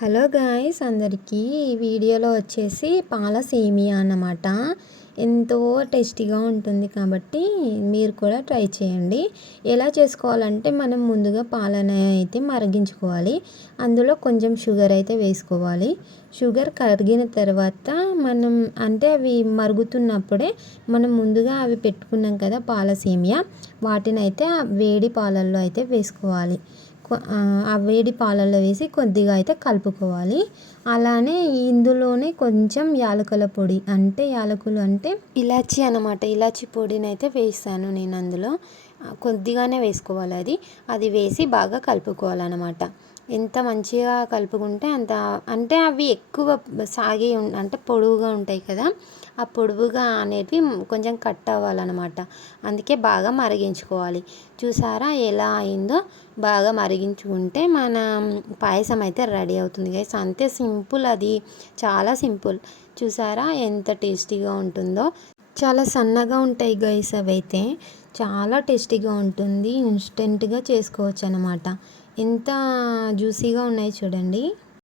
Hello guys అందరికీ ఈ వీడియోలో వచ్చేసి పాల సేమియా అన్నమాట. ఎంతో టేస్టీగా ఉంటుంది కాబట్టి మీరు కూడా ట్రై చేయండి. ఎలా చేసుకోవాలంటే మనం ముందుగా పాలను అయితే మరిగించుకోవాలి. అందులో కొంచెం షుగర్ అయితే వేసుకోవాలి. షుగర్ కరిగిన తర్వాత మనం అంటే అవి మరుగుతున్నప్పుడే మనం ముందుగా అవి పెట్టుకున్నాం కదా పాల సేమియా, వాటిని అయితే ఆ వేడి పాలల్లో అయితే వేసుకోవాలి. ఆ వేడి పాలల్లో వేసి కొద్దిగా అయితే కలుపుకోవాలి. అలానే ఇందులోనే కొంచెం యాలకుల పొడి అంటే యాలకులు అంటే ఇలాచి అన్నమాట. ఇలాచి పొడిని అయితే వేస్తాను నేను అందులో. కొద్దిగానే వేసుకోవాలి. అది వేసి బాగా కలుపుకోవాలన్నమాట. ఎంత మంచిగా కలుపుకుంటే అంత అంటే అవి ఎక్కువ సాగి అంటే పొడవుగా ఉంటాయి కదా, ఆ పొడవుగా అనేటివి కొంచెం కట్ అవ్వాలన్నమాట. అందుకే బాగా మరిగించుకోవాలి. చూసారా ఎలా అయిందో? బాగా మరిగించుకుంటే మన పాయసం అయితే రెడీ అవుతుంది గైస్. అంతే సింపుల్, అది చాలా సింపుల్. చూసారా ఎంత టేస్టీగా ఉంటుందో? చాలా సన్నగా ఉంటాయి గైస్ అవైతే. చాలా టేస్టీగా ఉంటుంది. ఇన్స్టెంట్గా చేసుకోవచ్చు అన్నమాట. ఎంత జ్యూసీగా ఉన్నాయి చూడండి.